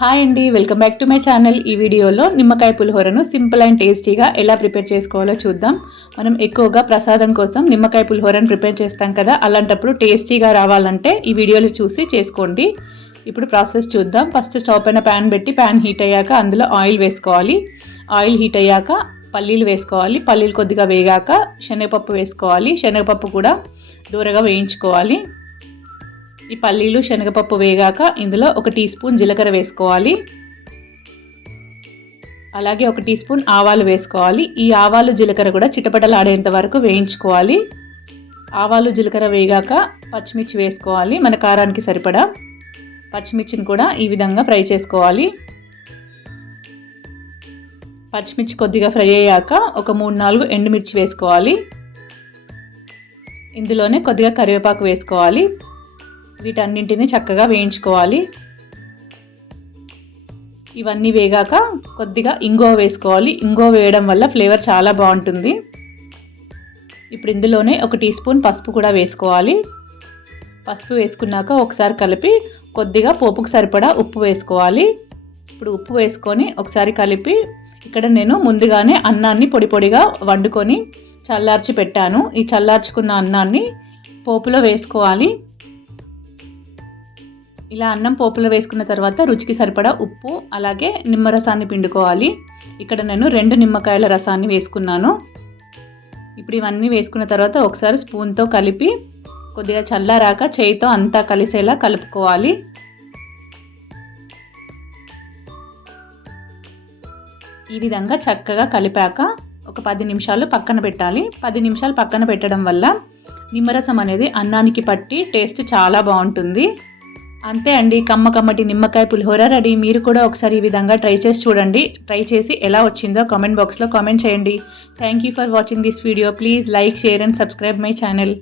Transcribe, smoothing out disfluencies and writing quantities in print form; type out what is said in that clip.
Hi అండి, welcome back to my channel. ఈ వీడియోలో నిమ్మకాయ పులిహోరను సింపుల్ అండ్ టేస్టీగా ఎలా ప్రిపేర్ చేసుకోవాలో చూద్దాం. మనం ఎక్కువగా ప్రసాదం కోసం నిమ్మకాయ పులిహోరను ప్రిపేర్ చేస్తాం కదా, అలాంటప్పుడు టేస్టీగా రావాలంటే ఈ వీడియోలు చూసి చేసుకోండి. ఇప్పుడు ప్రాసెస్ చూద్దాం. ఫస్ట్ స్టవ్ పైన ప్యాన్ పెట్టి ప్యాన్ హీట్ అయ్యాక అందులో ఆయిల్ వేసుకోవాలి. ఆయిల్ హీట్ అయ్యాక పల్లీలు వేసుకోవాలి. పల్లీలు కొద్దిగా వేగాక శనగపప్పు వేసుకోవాలి. శనగపప్పు కూడా దూరగా వేయించుకోవాలి. ఈ పల్లీలు శనగపప్పు వేగాక ఇందులో 1 టీ స్పూన్ జీలకర్ర వేసుకోవాలి. అలాగే 1 టీ స్పూన్ ఆవాలు వేసుకోవాలి. ఈ ఆవాలు జీలకర్ర కూడా చిటపటలాడేంత వరకు వేయించుకోవాలి. ఆవాలు జీలకర్ర వేగాక పచ్చిమిర్చి వేసుకోవాలి. మన కారానికి సరిపడా పచ్చిమిర్చిని కూడా ఈ విధంగా ఫ్రై చేసుకోవాలి. పచ్చిమిర్చి కొద్దిగా ఫ్రై అయ్యాక ఒక 3-4 ఎండుమిర్చి వేసుకోవాలి. ఇందులోనే కొద్దిగా కరివేపాకు వేసుకోవాలి. వీటన్నింటినీ చక్కగా వేయించుకోవాలి. ఇవన్నీ వేగాక కొద్దిగా ఇంగువ వేసుకోవాలి. ఇంగువ వేయడం వల్ల ఫ్లేవర్ చాలా బాగుంటుంది. ఇప్పుడు ఇందులోనే 1 టీ స్పూన్ పసుపు కూడా వేసుకోవాలి. పసుపు వేసుకున్నాక ఒకసారి కలిపి కొద్దిగా పోపుకు సరిపడా ఉప్పు వేసుకోవాలి. ఇప్పుడు ఉప్పు వేసుకొని ఒకసారి కలిపి ఇక్కడ నేను ముందుగానే అన్నాన్ని పొడి పొడిగా వండుకొని చల్లార్చి పెట్టాను. ఈ చల్లార్చుకున్న అన్నాన్ని పోపులో వేసుకోవాలి. ఇలా అన్నం పోపులో వేసుకున్న తర్వాత రుచికి సరిపడా ఉప్పు అలాగే నిమ్మరసాన్ని పిండుకోవాలి. ఇక్కడ నేను 2 నిమ్మకాయల రసాన్ని వేసుకున్నాను. ఇప్పుడు ఇవన్నీ వేసుకున్న తర్వాత ఒకసారి స్పూన్తో కలిపి కొద్దిగా చల్లారాక చేయితో అంతా కలిసేలా కలుపుకోవాలి. ఈ విధంగా చక్కగా కలిపాక ఒక 10 నిమిషాలు పక్కన పెట్టాలి. 10 నిమిషాలు పక్కన పెట్టడం వల్ల నిమ్మరసం అనేది అన్నానికి పట్టి టేస్ట్ చాలా బాగుంటుంది. అంతే అండి, కమ్మటి నిమ్మకాయ పులిహోర రెడీ. మీరు కూడా ఒకసారి ఈ విధంగా ట్రై చేసి చూడండి. ట్రై చేసి ఎలా వచ్చిందో కామెంట్ బాక్స్లో కామెంట్ చేయండి. Thank you for watching this video. Please like, share and subscribe my channel.